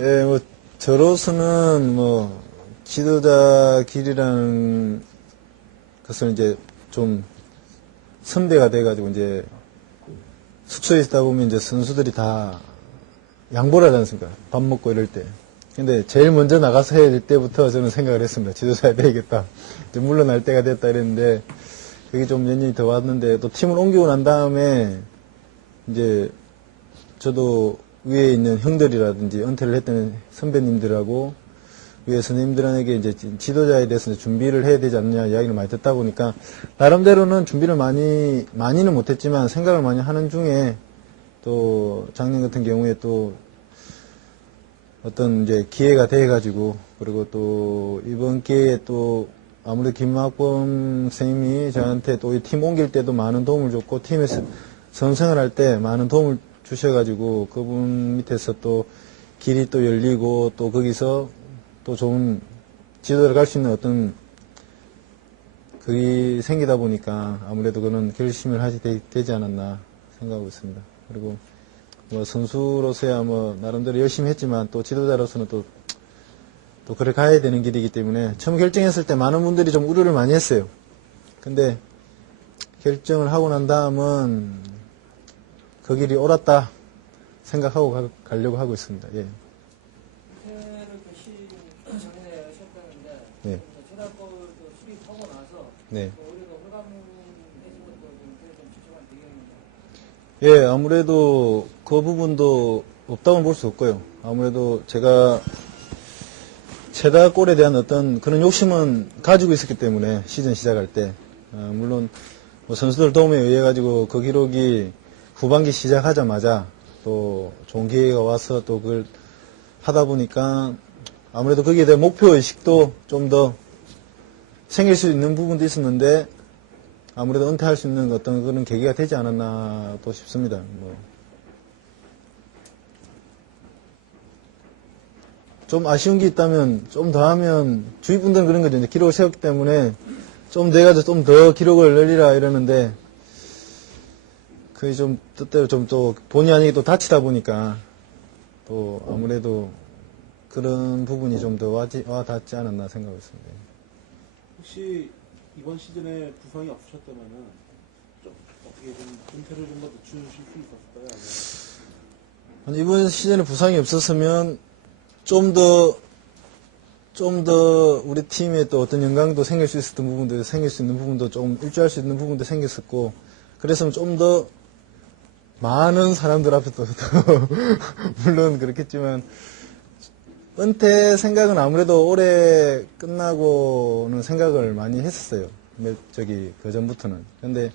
예, 뭐, 저로서는 뭐, 지도자 길이라는 것을 이제 좀 선배가 돼가지고 이제 숙소에 있다 보면 이제 선수들이 다 양보를 하지 않습니까? 밥 먹고 이럴 때. 근데 제일 먼저 나가서 해야 될 때부터 저는 생각을 했습니다. 지도자야 되겠다. 이제 물러날 때가 됐다 이랬는데, 그게 좀 몇 년이 더 왔는데, 또 팀을 옮기고 난 다음에, 이제, 저도 위에 있는 형들이라든지 은퇴를 했던 선배님들하고 위에 선생님들에게 이제 지도자에 대해서 준비를 해야 되지 않느냐 이야기를 많이 듣다 보니까 나름대로는 준비를 많이는 못했지만 생각을 많이 하는 중에 또 작년 같은 경우에 또 어떤 이제 기회가 돼가지고 그리고 또 이번 기회에 또 아무래도 김학범 선생님이 저한테 또 이 팀 옮길 때도 많은 도움을 줬고 팀에서 선생을 할 때 많은 도움을 주셔가지고 그분 밑에서 또 길이 또 열리고 또 거기서 또 좋은 지도자를 갈 수 있는 어떤 그게 생기다 보니까 아무래도 그런 결심을 하게 되지 않았나 생각하고 있습니다. 그리고 뭐 선수로서야 뭐 나름대로 열심히 했지만 또 지도자로서는 또 그래 가야 되는 길이기 때문에 처음 결정했을 때 많은 분들이 좀 우려를 많이 했어요. 근데 결정을 하고 난 다음은 그 길이 옳았다 생각하고 가려고 하고 있습니다. 예. 은퇴를 작년에 하셨다는데 네. 전화골도 수립하고 나서 네. 올해도 홀감해진 것도 좀 추측한 배경입니다. 예, 아무래도 그 부분도 없다고는 볼 수 없고요. 아무래도 제가 최다골에 대한 어떤 그런 욕심은 가지고 있었기 때문에 시즌 시작할 때 물론 뭐 선수들 도움에 의해 가지고 그 기록이 후반기 시작하자마자 또 좋은 기회가 와서 또 그걸 하다 보니까 아무래도 거기에 대한 목표 의식도 좀 더 생길 수 있는 부분도 있었는데 아무래도 은퇴할 수 있는 어떤 그런 계기가 되지 않았나 또 싶습니다. 뭐. 좀 아쉬운 게 있다면 좀 더 하면 주위 분들은 그런 거죠. 이제 기록을 세웠기 때문에 좀 내가 좀 더 기록을 늘리라 이러는데 그게 좀 뜻대로 좀 또 본의 아니게 또 다치다 보니까 또 아무래도 그런 부분이 좀 더 와 닿지 않았나 생각하고 있습니다. 혹시 이번 시즌에 부상이 없으셨다면은 좀 어떻게 좀 은퇴를 좀 더 늦추실 수 있었을까요? 이번 시즌에 부상이 없었으면 좀 더 우리 팀에 또 어떤 영광도 생길 수 있었던 부분도 생길 수 있는 부분도 좀 일조할 수 있는 부분도 생겼었고 그래서 좀 더 많은 사람들 앞에서 물론 그렇겠지만 은퇴 생각은 아무래도 올해 끝나고는 생각을 많이 했었어요. 그 전부터는. 근데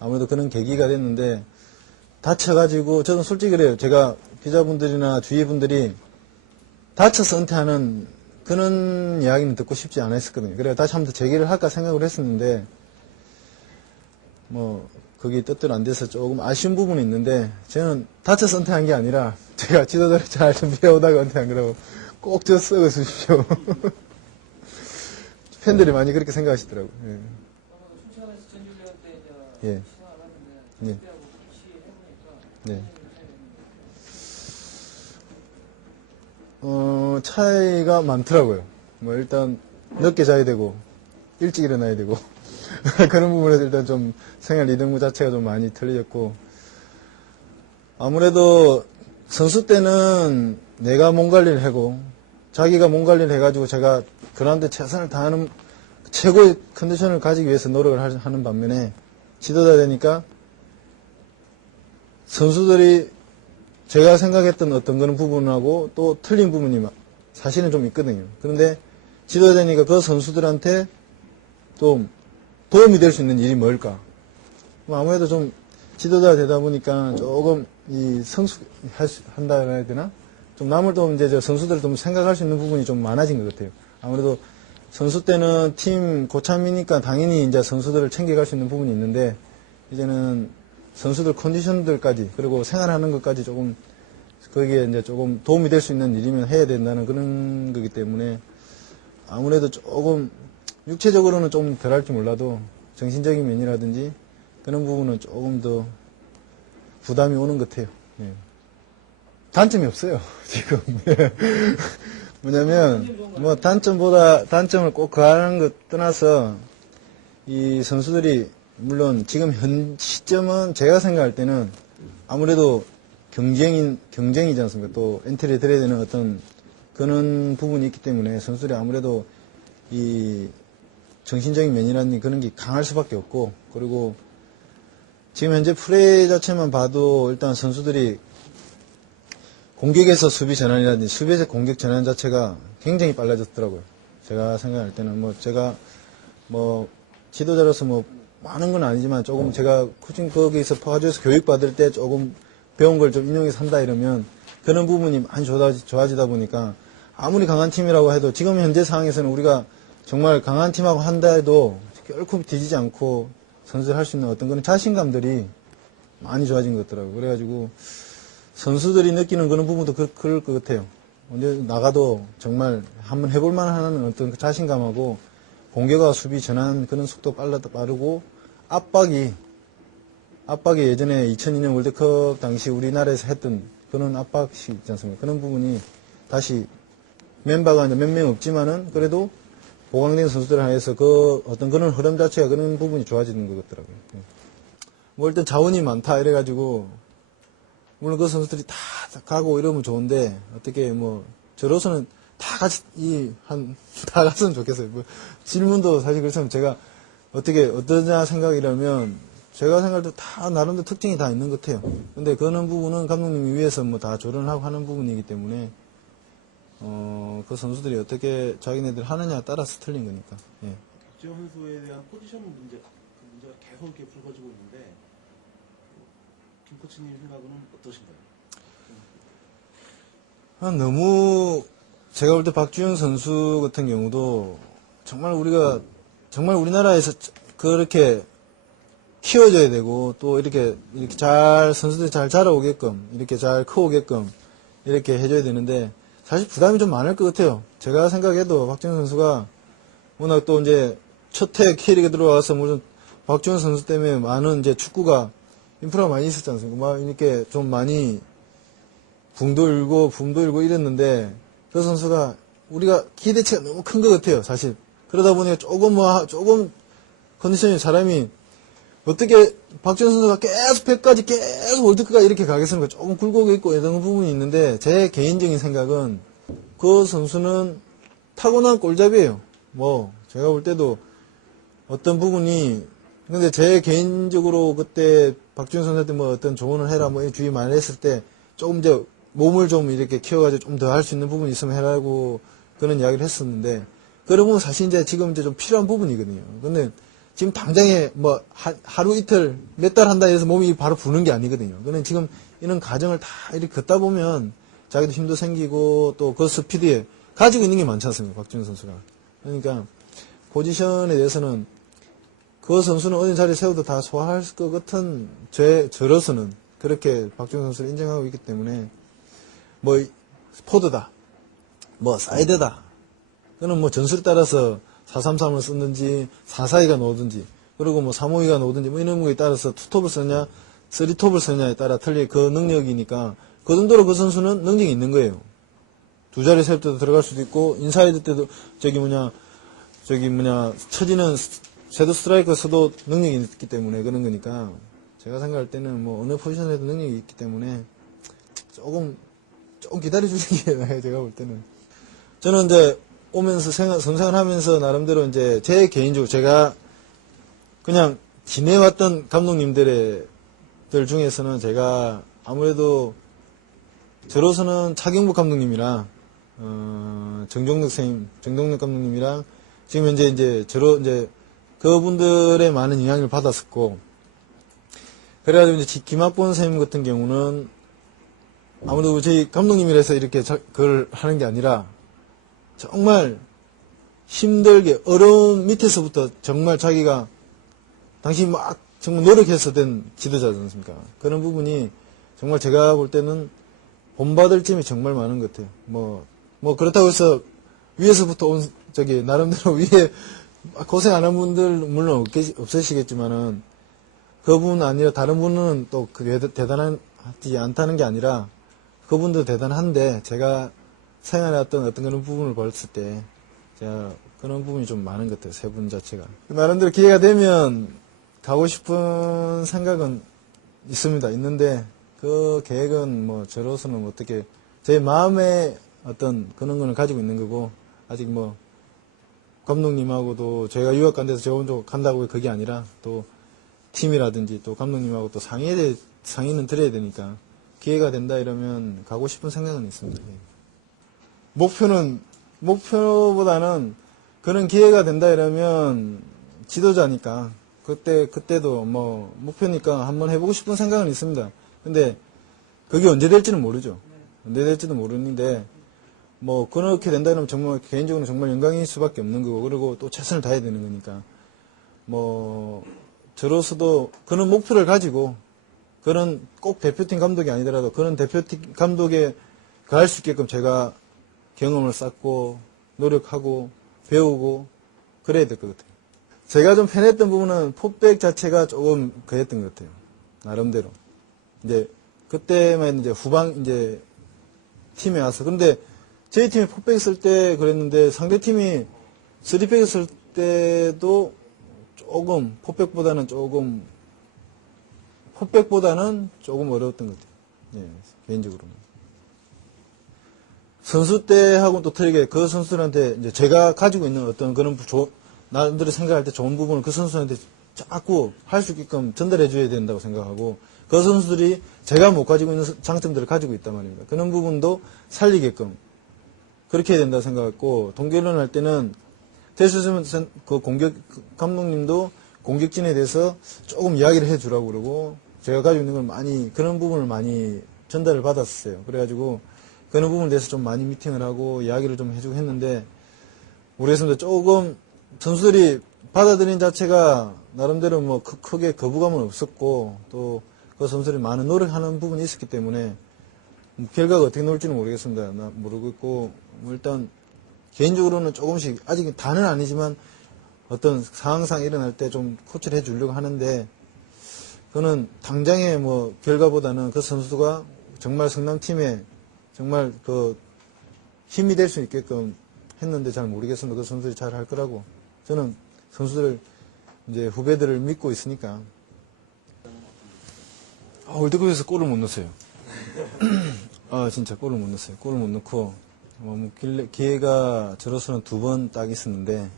아무래도 그런 계기가 됐는데 다쳐가지고 저는 솔직히 그래요. 제가 기자분들이나 주위 분들이 다쳐서 은퇴하는 그런 이야기는 듣고 싶지 않았었거든요. 그래서 다시 한번 더 재기를 할까 생각을 했었는데 뭐 그게 뜻대로 안 돼서 조금 아쉬운 부분이 있는데 저는 다쳐서 은퇴한 게 아니라 제가 지도자를 잘 준비해오다가 은퇴한 거라고 꼭 저 썩어 주십시오. 팬들이 많이 그렇게 생각하시더라고요. 예. 춘천에서 전주련 때 예. 이제 시상을 봤는데 예. 그때하고 같이 해보니까 네. 차이가 차이가 많더라고요. 뭐 일단 늦게 자야 되고 일찍 일어나야 되고 그런 부분에서 일단 좀 생활 리듬 자체가 좀 많이 틀려졌고 아무래도 선수 때는 내가 몸 관리를 하고 자기가 몸 관리를 해가지고 제가 그라운드에 최선을 다하는 최고의 컨디션을 가지기 위해서 노력을 하는 반면에 지도자 되니까 선수들이 제가 생각했던 어떤 그런 부분하고 또 틀린 부분이 사실은 좀 있거든요. 그런데 지도자 되니까 그 선수들한테 좀 도움이 될 수 있는 일이 뭘까? 뭐 아무래도 좀 지도자가 되다 보니까 조금 한다 해야 되나? 좀 남을 좀 이제 선수들을 좀 생각할 수 있는 부분이 좀 많아진 것 같아요. 아무래도 선수 때는 팀 고참이니까 당연히 이제 선수들을 챙겨갈 수 있는 부분이 있는데 이제는 선수들 컨디션들까지 그리고 생활하는 것까지 조금 거기에 이제 조금 도움이 될 수 있는 일이면 해야 된다는 그런 거기 때문에 아무래도 조금 육체적으로는 좀 덜 할지 몰라도 정신적인 면이라든지 그런 부분은 조금 더 부담이 오는 것 같아요. 예. 단점이 없어요, 지금. 뭐냐면, 뭐, 단점을 꼭 가하는 것 떠나서, 이 선수들이, 물론, 지금 현 시점은 제가 생각할 때는, 아무래도 경쟁이지 않습니까? 또, 엔트리에 들어야 되는 어떤, 그런 부분이 있기 때문에, 선수들이 아무래도, 이, 정신적인 면이라는 그런 게 강할 수밖에 없고, 그리고, 지금 현재 플레이 자체만 봐도, 일단 선수들이, 공격에서 수비 전환이라든지 수비에서 공격 전환 자체가 굉장히 빨라졌더라고요. 제가 생각할 때는 제가 지도자로서 많은 건 아니지만 조금 제가 코칭 거기서 파주에서 교육 받을 때 조금 배운 걸 좀 인용해서 한다 이러면 그런 부분이 많이 좋아지다 보니까 아무리 강한 팀이라고 해도 지금 현재 상황에서는 우리가 정말 강한 팀하고 한다 해도 결코 뒤지지 않고 선수들 할 수 있는 어떤 그런 자신감들이 많이 좋아진 것 같더라고요. 그래가지고 선수들이 느끼는 그런 부분도 그럴 것 같아요. 언제 나가도 정말 한번 해볼 만한 어떤 그 자신감하고 공격과 수비 전환 그런 속도 빠르고 압박이 예전에 2002년 월드컵 당시 우리나라에서 했던 그런 압박식 있지 않습니까? 그런 부분이 다시 멤버가 몇 명 없지만은 그래도 보강된 선수들을 하여서 그 어떤 그런 흐름 자체가 그런 부분이 좋아지는 것 같더라고요. 일단 자원이 많다 이래가지고 물론 그 선수들이 다 가고 이러면 좋은데, 어떻게 저로서는 다 같이, 다 갔으면 좋겠어요. 질문도 사실 그렇지만 제가 어떠냐 생각이라면, 제가 생각할 때 다 나름대로 특징이 다 있는 것 같아요. 근데 그런 부분은 감독님이 위해서 다 조련을 하고 하는 부분이기 때문에, 그 선수들이 어떻게 자기네들 하느냐에 따라서 틀린 거니까, 예. 박지영 선수에 대한 포지션 문제가 계속 이렇게 불거지고 있는데, 김 코치님 생각은 어떠신가요? 너무 제가 볼 때 박주영 선수 같은 경우도 정말 우리나라에서 그렇게 키워줘야 되고 또 이렇게 잘 선수들이 잘 자라오게끔 이렇게 잘 커오게끔 이렇게 해줘야 되는데 사실 부담이 좀 많을 것 같아요. 제가 생각해도 박주영 선수가 워낙 또 이제 첫해 K리그 들어와서 물론 박주영 선수 때문에 많은 이제 축구가 인프라가 많이 있었지 않습니까? 막 이렇게 좀 많이 붐도 일고 이랬는데 그 선수가 우리가 기대치가 너무 큰 것 같아요, 사실. 그러다 보니까 조금 컨디션이 사람이 어떻게 박지원 선수가 계속 100까지 계속 월드컵까지 이렇게 가겠습니까? 조금 굴곡이 있고 이런 부분이 있는데 제 개인적인 생각은 그 선수는 타고난 골잡이에요. 제가 볼 때도 어떤 부분이 근데 제 개인적으로 그때 박지훈 선수한테 어떤 조언을 해라 주의 많이 했을 때 조금 이제 몸을 좀 이렇게 키워가지고 좀 더 할 수 있는 부분이 있으면 해라고 그런 이야기를 했었는데 그런 부분 사실 이제 지금 이제 좀 필요한 부분이거든요. 근데 지금 당장에 하루 이틀 몇 달 한다 해서 몸이 바로 부는 게 아니거든요. 근데 지금 이런 과정을 다 이렇게 걷다 보면 자기도 힘도 생기고 또 그 스피드에 가지고 있는 게 많지 않습니까? 박지훈 선수가. 그러니까 포지션에 대해서는 그 선수는 어느 자리에 세워도 다 소화할 것 같은 저로서는 그렇게 박주영 선수를 인정하고 있기 때문에 포드다 사이드다 그는 전술에 따라서 4-3-3을 쓰든지 4-4-2가 나오든지 그리고 3-5-2가 나오든지 이런 거에 따라서 투톱을 쓰냐 3톱을 쓰냐에 따라 틀릴 그 능력이니까 그 정도로 그 선수는 능력이 있는 거예요. 두 자리 세울 때도 들어갈 수도 있고 인사이드 때도 처지는 섀도우 스트라이커에서도 능력이 있기 때문에 그런 거니까 제가 생각할 때는 어느 포지션에도 능력이 있기 때문에 조금 기다려주는 게 나아요. 제가 볼 때는 저는 이제 오면서 선생을 하면서 나름대로 이제 제 개인적으로 제가 그냥 지내왔던 감독님들 중에서는 제가 아무래도 저로서는 차경복 감독님이랑 정종덕 감독님이랑 지금 현재 이제 그분들의 많은 영향을 받았었고, 그래가지고 이제 김학본 선생님 같은 경우는 아무래도 저희 감독님이라서 이렇게 그걸 하는 게 아니라 정말 힘들게 어려운 밑에서부터 정말 자기가 당시 정말 노력해서 된 지도자지 않습니까? 그런 부분이 정말 제가 볼 때는 본받을 점이 정말 많은 것 같아요. 그렇다고 해서 위에서부터 나름대로 위에 고생 안 한 분들 물론 없으시겠지만은 그분 아니라 다른 분은 또 대단하지 않다는 게 아니라 그분도 대단한데 제가 생활해왔던 어떤 그런 부분을 봤을 때 제가 그런 부분이 좀 많은 것 같아요. 세 분 자체가. 나름대로 기회가 되면 가고 싶은 생각은 있습니다. 있는데 그 계획은 뭐 저로서는 어떻게 제 마음에 어떤 그런 거를 가지고 있는 거고 아직 뭐 감독님하고도 제가 유학 간 데서 저 혼자 간다고 그게 아니라 또 팀이라든지 또 감독님하고 또 상의는 드려야 되니까 기회가 된다 이러면 가고 싶은 생각은 있습니다. 예. 목표보다는 그런 기회가 된다 이러면 지도자니까 그때도 뭐 목표니까 한번 해보고 싶은 생각은 있습니다. 근데 그게 언제 될지는 모르죠. 언제 될지도 모르는데 뭐 그렇게 된다 이러면 정말 개인적으로 정말 영광일 수밖에 없는 거고 그리고 또 최선을 다해야 되는 거니까 뭐 저로서도 그런 목표를 가지고 그런 꼭 대표팀 감독이 아니더라도 그런 대표팀 감독에 갈 수 있게끔 제가 경험을 쌓고 노력하고 배우고 그래야 될 것 같아요. 제가 좀 편했던 부분은 포백 자체가 조금 그랬던 것 같아요. 나름대로. 이제 그때만 이제 후방 이제 팀에 와서 근데 저희 팀이 포백 쓸 때 그랬는데 상대 팀이 3백 쓸 때도 조금 포백보다는 조금 어려웠던 것 같아요. 예, 개인적으로는. 선수 때하고는 또 틀리게 그 선수들한테 이제 제가 가지고 있는 어떤 그런 나름대로 생각할 때 좋은 부분을 그 선수한테 자꾸 할 수 있게끔 전달해 줘야 된다고 생각하고 그 선수들이 제가 못 가지고 있는 장점들을 가지고 있단 말입니다. 그런 부분도 살리게끔 그렇게 해야 된다고 생각했고 동계훈련 할 때는 대수스면 그 감독님도 공격진에 대해서 조금 이야기를 해주라고 그러고 제가 가지고 있는 걸 많이 그런 부분을 많이 전달을 받았어요. 그래가지고 그런 부분에 대해서 좀 많이 미팅을 하고 이야기를 좀 해주고 했는데 모르겠습니다. 조금 선수들이 받아들인 자체가 나름대로 뭐 크게 거부감은 없었고 또 그 선수들이 많은 노력하는 부분이 있었기 때문에 결과가 어떻게 나올지는 모르겠습니다. 나 모르겠고 뭐 일단 개인적으로는 조금씩 아직 다는 아니지만 어떤 상황상 일어날 때 좀 코치를 해주려고 하는데 그거는 당장의 뭐 결과보다는 그 선수가 정말 성남팀에 정말 그 힘이 될 수 있게끔 했는데 잘 모르겠습니다. 그 선수들이 잘 할 거라고. 저는 선수들 이제 후배들을 믿고 있으니까. 월드컵에서 골을 못 넣었어요. 진짜 골을 못 넣었어요. 골을 못 넣고 기회가 저로서는 2번 딱 있었는데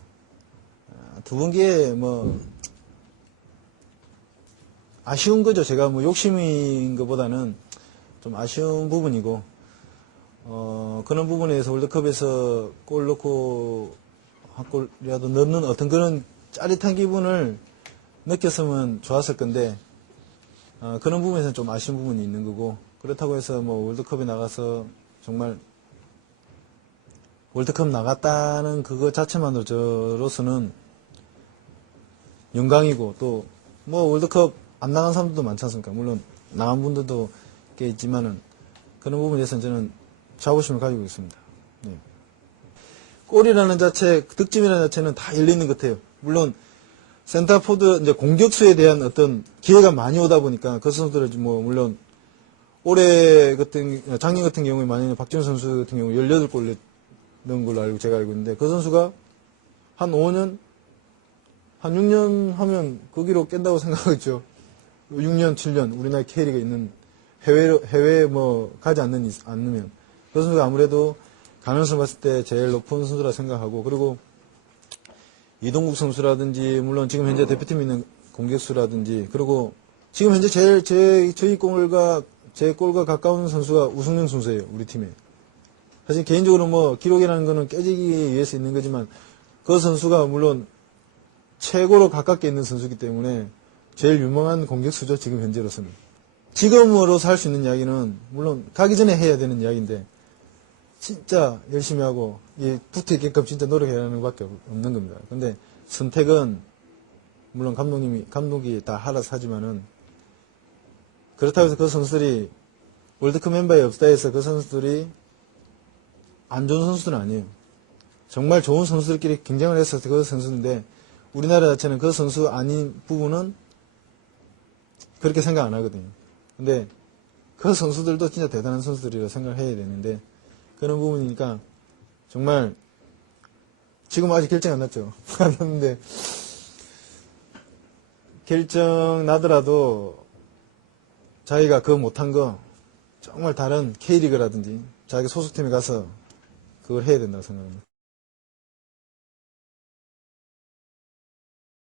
2번 기회에 뭐 아쉬운 거죠. 제가 뭐 욕심인 것보다는 좀 아쉬운 부분이고 그런 부분에 대해서 월드컵에서 골 넣고 한 골이라도 넣는 어떤 그런 짜릿한 기분을 느꼈으면 좋았을 건데 그런 부분에서는 좀 아쉬운 부분이 있는 거고 그렇다고 해서 뭐 월드컵에 나가서 정말 월드컵 나갔다는 그거 자체만으로 저로서는 영광이고 또 뭐 월드컵 안 나간 사람들도 많지 않습니까? 물론 나간 분들도 꽤 있지만은 그런 부분에 대해서는 저는 자부심을 가지고 있습니다. 네. 골이라는 자체, 득점이라는 자체는 다 열리는 것 같아요. 물론 센터포드 이제 공격수에 대한 어떤 기회가 많이 오다 보니까 그 선수들을 뭐 물론 작년 같은 경우에 만약에 박지훈 선수 같은 경우 18골 넣은 걸로 제가 알고 있는데 그 선수가 한 5년, 한 6년 하면 거기로 깬다고 생각하겠죠. 6년, 7년 우리나라 K리그에 있는 해외에 뭐 가지 않으면 그 선수가 아무래도 가능성 봤을 때 제일 높은 선수라 생각하고 그리고 이동국 선수라든지 물론 지금 현재 대표팀에 있는 공격수라든지 그리고 지금 현재 저희 골과 가까운 선수가 우승용 선수예요. 우리 팀에. 사실 개인적으로 뭐 기록이라는 거는 깨지기 위해서 있는 거지만 그 선수가 물론 최고로 가깝게 있는 선수이기 때문에 제일 유명한 공격수죠. 지금 현재로서는. 지금으로서 할 수 있는 이야기는 물론 가기 전에 해야 되는 이야기인데 진짜 열심히 하고 붙어 있게끔 진짜 노력해야 하는 것밖에 없는 겁니다. 근데 선택은 물론 감독이 다 알아서 하지만은 그렇다고 해서 그 선수들이 월드컵 멤버에 없다 해서 그 선수들이 안 좋은 선수들은 아니에요. 정말 좋은 선수들끼리 경쟁을 해서 그 선수인데 우리나라 자체는 그 선수 아닌 부분은 그렇게 생각 안 하거든요. 근데 그 선수들도 진짜 대단한 선수들이라 생각을 해야 되는데, 그런 부분이니까, 정말, 지금 아직 결정 안 났죠. 안 났는데, 결정 나더라도, 자기가 그거 못한 거, 정말 다른 K리그라든지, 자기 소속팀에 가서, 그걸 해야 된다고 생각합니다.